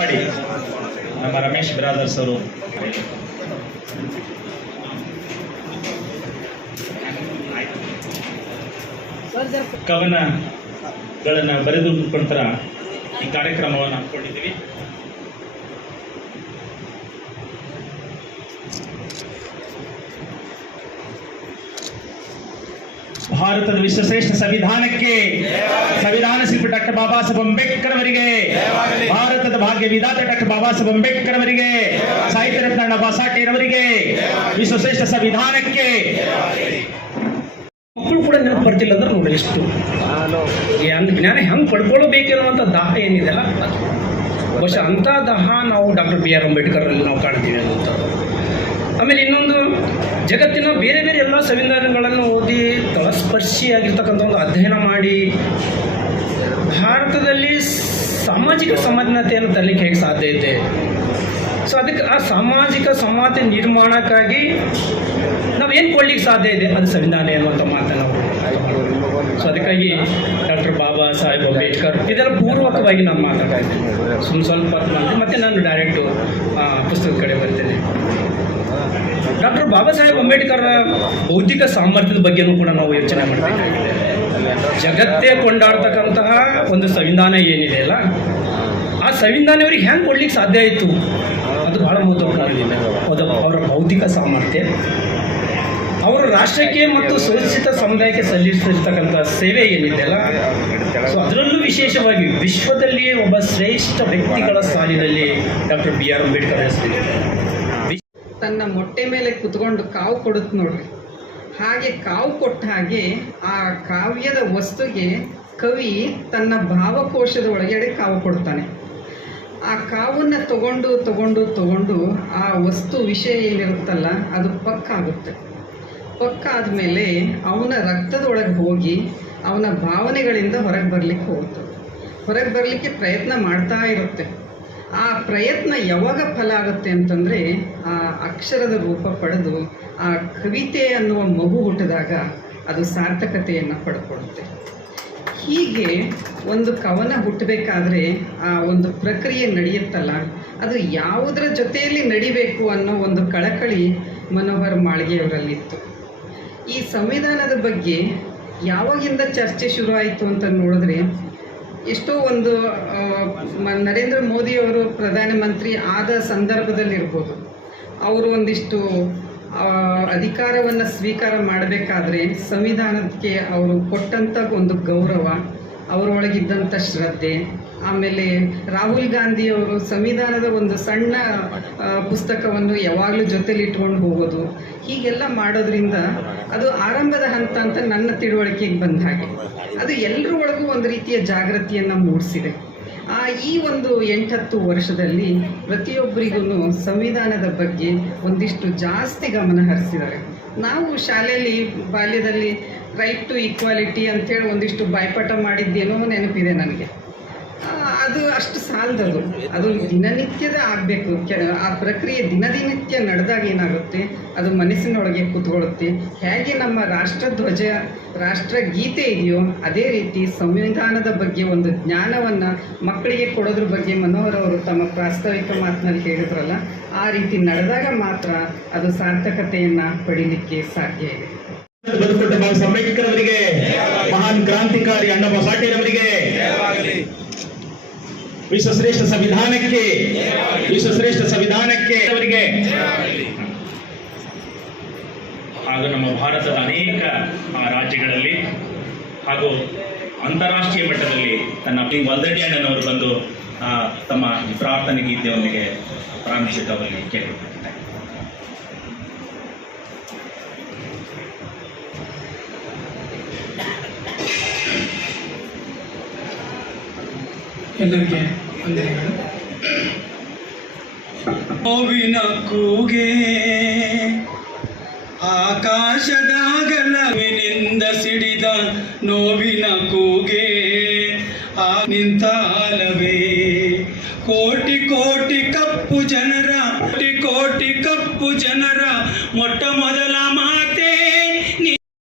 ಮಾಡಿ. ನಮ್ಮ ರಮೇಶ್ ಬ್ರಾದರ್ಸ್ ಅವರು. ಕವನಗಳನ್ನು ಬರೆದು ಮುಖಾಂತರ ಈ ಕಾರ್ಯಕ್ರಮವನ್ನು ಹಮ್ಮಿಕೊಂಡಿದ್ದೀವಿ ಭಾರತದ ವಿಶ್ವಶ್ರೇಷ್ಠ ಸಂವಿಧಾನಕ್ಕೆ ಸಂವಿಧಾನ ಶಿಲ್ಪಿ ಡಾಕ್ಟರ್ ಬಾಬಾ ಸಾಹೇಬ್ ಅಂಬೇಡ್ಕರ್ ಅವರಿಗೆ ಭಾರತದ ಭಾಗ್ಯ ವಿಧಾತ ಡಾಕ್ಟರ್ ಬಾಬಾ ಸಾಹೇಬ್ ಅಂಬೇಡ್ಕರ್ ಅವರಿಗೆ ಸಾಹಿತ್ಯ ರತ್ನ ಬಾಸಾಟೇರವರಿಗೆ ವಿಶ್ವಶ್ರೇಷ್ಠ ಸಂವಿಧಾನಕ್ಕೆ. ಮಕ್ಕಳು ಕೂಡ ನೆನಪು ಬರ್ತಿಲ್ಲ ಅಂದ್ರೆ ನೋಡಿ ಎಷ್ಟು. ಜ್ಞಾನ ಹೆಂಗೆ ಪಡ್ಕೊಳ್ಬೇಕಿರುವಂತ ದಾಹ ಏನಿದೆಯಲ್ಲ ಅದು ಬಹುಶಃ ಅಂಥ ದಾಹ ನಾವು ಡಾಕ್ಟರ್ ಬಿ ಆರ್ ಅಂಬೇಡ್ಕರ್ ನಾವು ಕಾಣ್ತೀವಿ ಅನ್ನುವಂಥದ್ದು. ಆಮೇಲೆ ಇನ್ನೊಂದು ಜಗತ್ತಿನ ಬೇರೆ ಬೇರೆ ಎಲ್ಲ ಸಂವಿಧಾನಗಳನ್ನು ಓದಿ ತಳಸ್ಪರ್ಶಿಯಾಗಿರ್ತಕ್ಕಂಥ ಒಂದು ಅಧ್ಯಯನ ಮಾಡಿ ಭಾರತದಲ್ಲಿ ಸಾಮಾಜಿಕ ಸಮಾನತೆಯನ್ನು ತರಲಿಕ್ಕೆ ಹೇಗೆ ಸಾಧ್ಯ ಇದೆ? ಸೊ ಅದಕ್ಕೆ ಆ ಸಾಮಾಜಿಕ ಸಮಾನತೆ ನಿರ್ಮಾಣಕ್ಕಾಗಿ ನಾವೇನು ಕೊಡ್ಲಿಕ್ಕೆ ಸಾಧ್ಯ ಇದೆ? ಅದು ಸಂವಿಧಾನ ಅನ್ನುವಂಥ ಮಾತನ್ನು ನಾವು ಸೊ ಅದಕ್ಕಾಗಿ ಡಾಕ್ಟರ್ ಬಾಬಾ ಸಾಹೇಬ್ ಅಂಬೇಡ್ಕರ್ ಇದೆಲ್ಲ ಪೂರ್ವಕವಾಗಿ ನಾನು ಮಾತಾಡ್ತಾ ಇದ್ದೀನಿ. ಸುಮ್ಮ ಸ್ವಲ್ಪ ಮತ್ತೆ ನಾನು ಡೈರೆಕ್ಟು ಪುಸ್ತಕದ ಕಡೆ ಬರ್ತೇನೆ. ಡಾಕ್ಟರ್ ಬಾಬಾ ಸಾಹೇಬ್ ಅಂಬೇಡ್ಕರ್ ಬೌದ್ಧಿಕ ಸಾಮರ್ಥ್ಯದ ಬಗ್ಗೆನೂ ಕೂಡ ನಾವು ಯೋಚನೆ ಮಾಡಬೇಕಾಗಿದೆ ಜಗತ್ತೇ ಕೊಂಡಾಡ್ತಕ್ಕಂತಹ ಒಂದು ಸಂವಿಧಾನ ಏನಿದೆ ಅಲ್ಲ, ಆ ಸಂವಿಧಾನ ಅವ್ರಿಗೆ ಹೆಂಗೆ ಕೊಡ್ಲಿಕ್ಕೆ ಸಾಧ್ಯ ಆಯಿತು? ಅದು ಬಹಳ ಮಹತ್ವಪೂರ್ಣ ಅದು ಅವರ ಬೌದ್ಧಿಕ ಸಾಮರ್ಥ್ಯ. ಅವರು ರಾಷ್ಟ್ರಕ್ಕೆ ಮತ್ತು ಸುರಕ್ಷಿತ ಸಮುದಾಯಕ್ಕೆ ಸಲ್ಲಿಸಿರ್ತಕ್ಕಂಥ ಸೇವೆ ಏನಿದೆ ಅಲ್ಲ, ಸೊ ಅದರಲ್ಲೂ ವಿಶೇಷವಾಗಿ ವಿಶ್ವದಲ್ಲಿಯೇ ಒಬ್ಬ ಶ್ರೇಷ್ಠ ವ್ಯಕ್ತಿಗಳ ಸಾಲಿನಲ್ಲಿ ಡಾಕ್ಟರ್ ಬಿ ಆರ್ ಅಂಬೇಡ್ಕರ್ ಹೆಸರಿದೆ. ತನ್ನ ಮೊಟ್ಟೆ ಮೇಲೆ ಕುತ್ಕೊಂಡು ಕಾವು ಕೊಡುತ್ತೆ ನೋಡ್ರಿ. ಹಾಗೆ ಕಾವು ಕೊಟ್ಟ ಹಾಗೆ ಆ ಕಾವ್ಯದ ವಸ್ತುಗೆ ಕವಿ ತನ್ನ ಭಾವಕೋಶದ ಒಳಗಡೆ ಕಾವು ಕೊಡ್ತಾನೆ. ಆ ಕಾವನ್ನು ತಗೊಂಡು ತಗೊಂಡು ತಗೊಂಡು ಆ ವಸ್ತು ವಿಷಯ ಏನಿರುತ್ತಲ್ಲ ಅದು ಪಕ್ಕ ಆಗುತ್ತೆ ಪಕ್ಕ ಆದಮೇಲೆ ಅವನ ರಕ್ತದೊಳಗೆ ಹೋಗಿ ಅವನ ಭಾವನೆಗಳಿಂದ ಹೊರಗೆ ಬರಲಿಕ್ಕೆ ಹೋಗುತ್ತೆ. ಹೊರಗೆ ಬರಲಿಕ್ಕೆ ಪ್ರಯತ್ನ ಮಾಡ್ತಾ ಇರುತ್ತೆ. ಆ ಪ್ರಯತ್ನ ಯಾವಾಗ ಫಲ ಆಗುತ್ತೆ ಅಂತಂದರೆ ಅಕ್ಷರದ ರೂಪ ಪಡೆದು ಆ ಕವಿತೆ ಅನ್ನುವ ಮಗು ಹುಟ್ಟಿದಾಗ ಅದು ಸಾರ್ಥಕತೆಯನ್ನು ಪಡ್ಕೊಳ್ಳುತ್ತೆ. ಹೀಗೆ ಒಂದು ಕವನ ಹುಟ್ಟಬೇಕಾದ್ರೆ ಆ ಒಂದು ಪ್ರಕ್ರಿಯೆ ನಡೆಯುತ್ತಲ್ಲ, ಅದು ಯಾವುದರ ಜೊತೆಯಲ್ಲಿ ನಡಿಬೇಕು ಅನ್ನೋ ಒಂದು ಕಳಕಳಿ ಮನೋಹರ್ ಮಾಳಿಗೆಯವರಲ್ಲಿತ್ತು. ಈ ಸಂವಿಧಾನದ ಬಗ್ಗೆ ಯಾವಾಗಿಂದ ಚರ್ಚೆ ಶುರು ಆಯಿತು ಅಂತ ನೋಡಿದ್ರೆ, ಎಷ್ಟೋ ಒಂದು ನರೇಂದ್ರ ಮೋದಿಯವರು ಪ್ರಧಾನಮಂತ್ರಿ ಆದ ಸಂದರ್ಭದಲ್ಲಿರ್ಬೋದು. ಅವರು ಒಂದಿಷ್ಟು ಅಧಿಕಾರವನ್ನು ಸ್ವೀಕಾರ ಮಾಡಬೇಕಾದ್ರೆ ಸಂವಿಧಾನಕ್ಕೆ ಅವರು ಕೊಟ್ಟಂಥ ಒಂದು ಗೌರವ ಅವರೊಳಗಿದ್ದಂಥ ಶ್ರದ್ಧೆ, ಆಮೇಲೆ ರಾಹುಲ್ ಗಾಂಧಿಯವರು ಸಂವಿಧಾನದ ಒಂದು ಸಣ್ಣ ಪುಸ್ತಕವನ್ನು ಯಾವಾಗಲೂ ಜೊತೆಲಿ ಇಟ್ಕೊಂಡು ಹೋಗೋದು, ಹೀಗೆಲ್ಲ ಮಾಡೋದ್ರಿಂದ ಅದು ಆರಂಭದ ಹಂತ ಅಂತ ನನ್ನ ತಿಳುವಳಿಕೆಗೆ ಬಂದ ಹಾಗೆ. ಅದು ಎಲ್ಲರ ಒಳಗೂ ಒಂದು ರೀತಿಯ ಜಾಗೃತಿಯನ್ನು ಮೂಡಿಸಿದೆ. ಆ ಈ ಒಂದು ಎಂಟತ್ತು ವರ್ಷದಲ್ಲಿ ಪ್ರತಿಯೊಬ್ಬರಿಗೂ ಸಂವಿಧಾನದ ಬಗ್ಗೆ ಒಂದಿಷ್ಟು ಜಾಸ್ತಿ ಗಮನ ಹರಿಸಿದ್ದಾರೆ. ನಾವು ಶಾಲೆಯಲ್ಲಿ ಬಾಲ್ಯದಲ್ಲಿ ರೈಟ್ ಟು ಈಕ್ವಾಲಿಟಿ ಅಂತೇಳಿ ಒಂದಿಷ್ಟು ಬಾಯ್ಪಾಠ ಮಾಡಿದ್ದೇನೋ ನೆನಪಿದೆ ನನಗೆ. ಅದು ಅಷ್ಟು ಸಾಲದದು. ಅದು ದಿನನಿತ್ಯದ ಆಗಬೇಕು. ಆ ಪ್ರಕ್ರಿಯೆ ದಿನದಿನಿತ್ಯ ನಡೆದಾಗ ಏನಾಗುತ್ತೆ? ಅದು ಮನಸ್ಸಿನೊಳಗೆ ಕೂತ್ಕೊಳ್ಳುತ್ತೆ. ಹೇಗೆ ನಮ್ಮ ರಾಷ್ಟ್ರಧ್ವಜ, ರಾಷ್ಟ್ರಗೀತೆ ಇದೆಯೋ, ಅದೇ ರೀತಿ ಸಂವಿಧಾನದ ಬಗ್ಗೆ ಒಂದು ಜ್ಞಾನವನ್ನು ಮಕ್ಕಳಿಗೆ ಕೊಡೋದ್ರ ಬಗ್ಗೆ ಮನೋಹರ್ ಅವರು ತಮ್ಮ ಪ್ರಾಸ್ತಾವಿಕ ಮಾತಿನಲ್ಲಿ ಹೇಳಿದ್ರಲ್ಲ, ಆ ರೀತಿ ನಡೆದಾಗ ಮಾತ್ರ ಅದು ಸಾರ್ಥಕತೆಯನ್ನು ಪಡೀಲಿಕ್ಕೆ ಸಾಧ್ಯ ಇದೆ. ಬದುಕೊಟ್ಟ ಮಹಾನ್ ಕ್ರಾಂತಿಕಾರಿ ಅಣ್ಣ ಅವರಿಗೆ ವಿಶ್ವಶ್ರೇಷ್ಠ ಸಂವಿಧಾನಕ್ಕೆ ವಿಶ್ವಶ್ರೇಷ್ಠ ಸಂವಿಧಾನಕ್ಕೆ ಅವರಿಗೆ. ಹಾಗೂ ನಮ್ಮ ಭಾರತದ ಅನೇಕ ರಾಜ್ಯಗಳಲ್ಲಿ ಹಾಗೂ ಅಂತಾರಾಷ್ಟ್ರೀಯ ಮಟ್ಟದಲ್ಲಿ ತನ್ನ ವಲ್ದಡಿ ಅಣ್ಣನವರು ಬಂದು ತಮ್ಮ ಪ್ರಾರ್ಥನೆ ಗೀತೆಯೊಂದಿಗೆ ಪ್ರಾರಂಭಿಸಿದ್ದವರಿಗೆ ಕೇಳಿಕೊಟ್ಟಿದ್ದಾರೆ ಎಲ್ಲರಿಗೆ ವಂದನೆಗಳು. ನೋವಿನ ಕೂಗೆ ಆಕಾಶದಾಗಲವಿನಿಂದ ಸಿಡಿದ ನೋವಿನ ಕೂಗೆ ಆ ನಿಂತಾಲವೇ ಕೋಟಿ ಕೋಟಿ ಕಪ್ಪು ಜನರ, ಕೋಟಿ ಕೋಟಿ ಕಪ್ಪು ಜನರ ಮೊಟ್ಟ